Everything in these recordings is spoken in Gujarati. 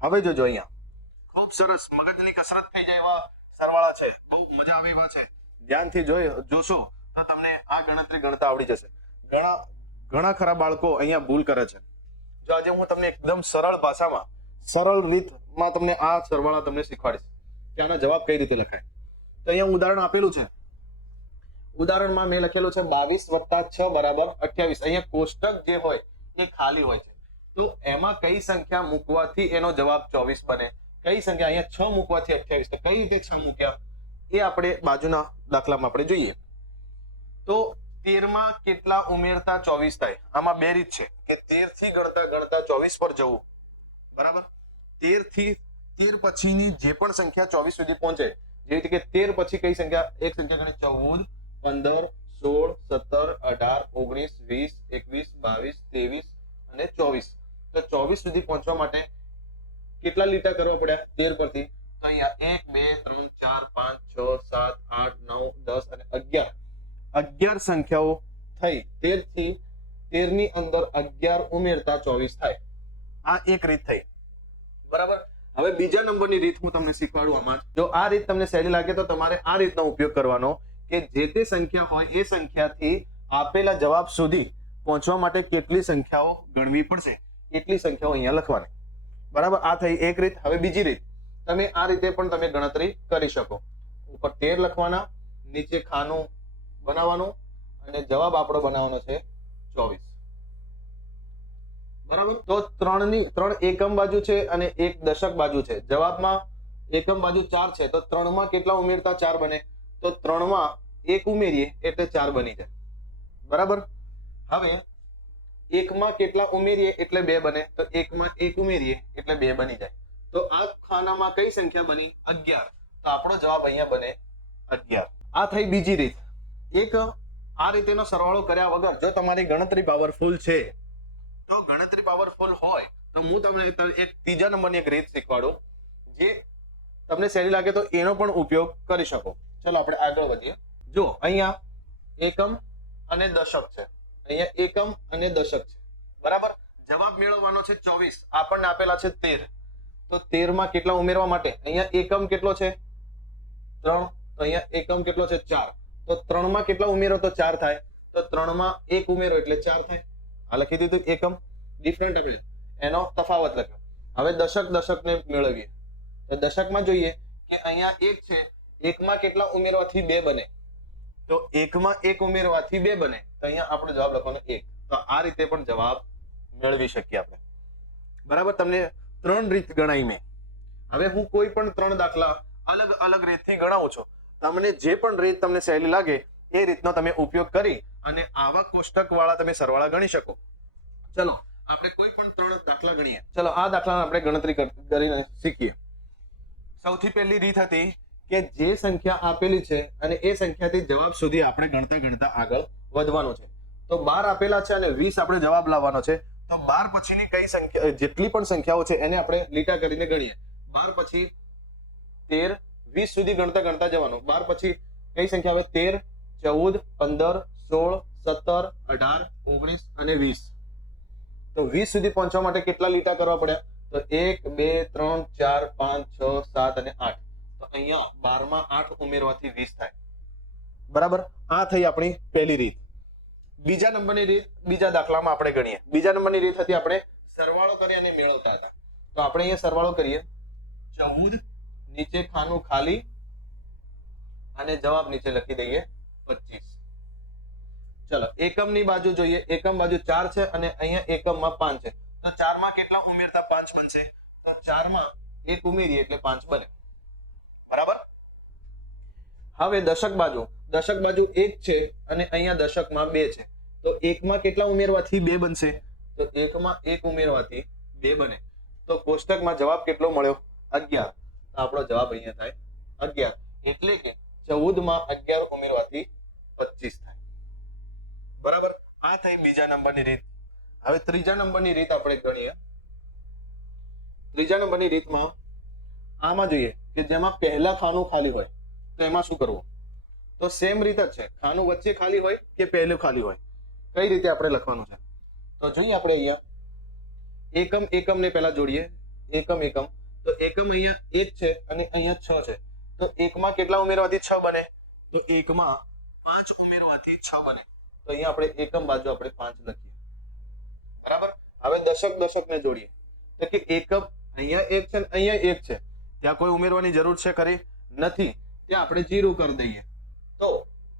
હવે જોજો અહીંયા ખૂબ સરસ મગજની કસરત થઈ જાય એવા સરવાળા છે, બહુ મજા આવે એવા છે. ધ્યાનથી જોશો તો તમને આ ગણતરી ગણતા આવડી જશે. ઘણા ખરા બાળકો અહીંયા ભૂલ કરે છે. જો આજે હું તમને એકદમ સરળ ભાષામાં સરળ રીતમાં તમને આ સરવાળા તમને શીખવાડીશ કે આના જવાબ કઈ રીતે લખાય. તો અહીંયા ઉદાહરણ આપેલું છે. ઉદાહરણમાં મેં લખેલું છે 22 + 6 = 28. અહીંયા કોષ્ટક જે હોય એ ખાલી હોય છે. તો એમાં કઈ સંખ્યા મૂકવાથી એનો જવાબ 24 બને, કઈ સંખ્યા અહીંયા 6 મૂકવાથી 28. તો કઈ રીતે 6 મૂક્યા એ આપણે બાજુના દાખલામાં આપણે જોઈએ. તો 13 કેટલા ઉમેરતા 24 થાય? આમાં બે રીત છે કે 13 થી ગણતા 24 પર જવું. બરાબર, 13 પછીની જે પણ સંખ્યા 24 સુધી પહોંચે, જેવી રીતે કે 13 પછી કઈ સંખ્યા, એક સંખ્યા ગણે 14, 15, 16, 17, 18, 19, 20, 21, 22, 23 અને 24. તો 24 સુધી પહોંચવા માટે કેટલા લીટા કરવા પડ્યા 13 પરથી? તો અહીંયા 1 2 3 4 5 6 7 8 9 10 અને 11 સંખ્યાઓ થઈ. 13 થી 13 ની અંદર 11 ઉમેરતા 24 થાય. આ એક રીત થઈ. બરાબર. હવે બીજા નંબરની રીત હું તમને શીખવાડું આમાં. જો આ રીત તમને સહેલી લાગે તો તમારે આ રીતનો ઉપયોગ કરવાનો કે જે તે સંખ્યા હોય એ સંખ્યાથી આપેલા જવાબ સુધી પહોંચવા માટે કેટલી સંખ્યાઓ ગણવી પડશે એટલી સંખ્યાઓ અહીંયા લખવાની. બરાબર, આ થઈ એક રીત. હવે બીજી રીત, તમે આ રીતે પણ તમે ગણતરી કરી શકો. ઉપર 13 લખવાના, નીચે ખાનું બનાવવાનું અને જવાબ આપણો બનાવવાનો છે 24. બરાબર. તો 3 એકમ બાજુ છે અને 1 દશક બાજુ છે. જવાબમાં એકમ બાજુ 4 છે તો 3 માં કેટલા ઉમેરતા 4 બને? તો 3 માં 1 ઉમેરીએ એટલે 4 બની જાય. બરાબર. હવે 1 માં કેટલા ઉમેરીએ એટલે 2 બને? તો 1 માં 1 ઉમેરીએ એટલે 2 બની જાય. તો આ ખાનામાં કઈ સંખ્યા બની? 11. તો આપણો જવાબ અહીંયા બને 11. આ થઈ બીજી રીત. એક આ રીતેનો સરવાળો કર્યા વગર જો તમારી ગણતરી પાવરફુલ છે, તો ગણતરી પાવરફુલ હોય તો હું તમને એક ત્રીજા નંબરની એક રીત શીખવાડું જે તમને સહેલી લાગે તો એનો પણ ઉપયોગ કરી શકો. ચલો આપણે આગળ વધીએ. જો અહીંયા એકમ અને દશક છે, અહીંયા એકમ અને દશક છે. બરાબર. જવાબ મેળવવાનો છે 24, આપણને આપેલા છે 13. તો 13 માં કેટલા ઉમેરવા માટે? અહીંયા એકમ કેટલો છે? 3. તો અહીંયા એકમ કેટલો છે? 4. તો 3 માં કેટલા ઉમેરો તો 4 થાય? તો 3 માં 1 ઉમેરો એટલે 4 થાય. આ લખી દીધું એકમ, ડિફરન્ટ આપણે એનો તફાવત લખ્યો. હવે દશકને મેળવીએ. તો દશકમાં જોઈએ કે અહીંયા 1 છે, 1 માં કેટલા ઉમેરવાથી 2 બને? તો 1 માં 1 ઉમેરવાથી 2 બને. તો અહીંયા આપણો જવાબ લખવાનો 1. તો આ રીતે પણ જવાબ મેળવી શકીએ આપણે. બરાબર. તમને 3 રીત ગણાવી મેં. હવે હું કોઈ પણ 3 દાખલા અલગ અલગ રીતથી ગણાવું છું. તમને જે પણ રીત તમને સહેલી લાગે એ રીતનો તમે ઉપયોગ કરી અને આવા કોષ્ટક વાળા તમે સરવાળા ગણી શકો. ચલો આપણે કોઈ પણ 3 દાખલા ગણીએ. ચલો આ દાખલાને આપણે ગણતરી કરીને શીખીએ. સૌથી પહેલી રીત હતી કે જે સંખ્યા આપેલી છે અને એ સંખ્યાથી જવાબ સુધી આપણે ગણતા આગળ વધવાનું છે. તો 12 આપેલા છે અને 20 આપણે જવાબ લાવવાનો છે. તો 12 પછીની કઈ સંખ્યા, જેટલી પણ સંખ્યાઓ છે એને આપણે લીટા કરીને ગણીએ. 12 પછી 13, 20 સુધી ગણતા જવાનું. 12 પછી કઈ સંખ્યા આવે? 13, 14, 15, 16, 17, 18, 19 અને 20. તો 20 સુધી પહોંચવા માટે કેટલા લીટા કરવા પડ્યા? તો 1 2 3 4 5 6 7 અને 8. તો અહીંયા 12 માં 8 ઉમેરવાથી 20 થાય. બરાબર. આ થઈ આપણી પહેલી રીત. બીજા નંબરની રીત બીજા દાખલામાં આપણે ગણીએ. બીજા નંબરની રીત હતી આપણે સરવાળો કરી અને મેળવતા હતા. તો આપણે અહીંયા સરવાળો કરીએ. 14 નીચે ખાનું ખાલી અને જવાબ નીચે લખી દઈએ 25. ચલો એકમની બાજુ જોઈએ. એકમ બાજુ 4 છે અને અહીંયા એકમમાં 5 છે. તો 4 માં કેટલા ઉમેરતા 5 બનશે? તો 4 માં 1 ઉમેરીએ એટલે 5 બને. બરાબર. હવે દશક બાજુ 1 છે અને અહીંયા દશકમાં 2 છે. તો 1 માં કેટલા ઉમેરવાથી 2 બનશે? તો 1 માં 1 ઉમેરવાથી 2 બને. તો કોષ્ટકમાં જવાબ કેટલો મળ્યો? 11. તો આપણો જવાબ અહીંયા થાય 11. એટલે કે 14 માં 11 ઉમેરવાથી 25 થાય. બરાબર. આ થઈ બીજા નંબરની રીત. હવે ત્રીજા નંબરની રીત આપણે ગણીએ. ત્રીજા નંબરની રીતમાં આમાં જોઈએ કે જેમાં પહેલા ખાનું ખાલી હોય તો એમાં શું કરવું? તો સેમ રીત જ છે. ખાનું વચ્ચે ખાલી હોય કે પહેલું ખાલી હોય, કઈ રીતે આપણે લખવાનું છે? તો જોઈએ આપણે અહીંયા એકમને પહેલા જોડીએ. એકમ એકમ, તો એકમ અહીંયા 1 છે અને અહીંયા 6 છે, તો એકમાં કેટલા ઉમેરવાથી 6 બને? તો એકમાં 5 ઉમેરવાથી 6 બને. તો અહીંયા આપણે એકમ બાજુ આપણે 5 લખીએ. બરાબર. હવે દશક દશકને જોડીએ. તો કે એકમ અહીંયા 1 છે અને અહીંયા 1 છે, ત્યાં કોઈ ઉમેરવાની જરૂર છે ખરી? નથી. ત્યાં આપણે 0 કરી દઈએ. તો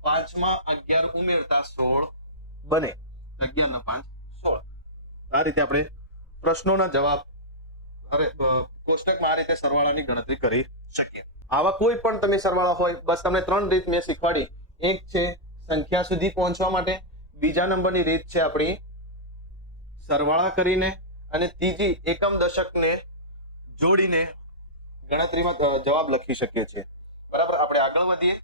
5 માં 11 ઉમેરતા 16 બને. 11 ના 5 16. આ રીતે આપણે પ્રશ્નોના જવાબ કોષ્ટકમાં આ રીતે સરવાળાની ગણતરી કરી શકીએ. આવા કોઈ પણ તમે સરવાળા હોય, બસ તમને 3 રીત મેં શીખવાડી. એક છે સંખ્યા સુધી પહોંચવા માટે, બીજા નંબરની રીત છે આપણી સરવાળા કરીને, અને ત્રીજી એકમ દશકને જોડીને ગણતરીમાં જવાબ લખી શકીએ છીએ. બરાબર. આપણે આગળ વધીએ.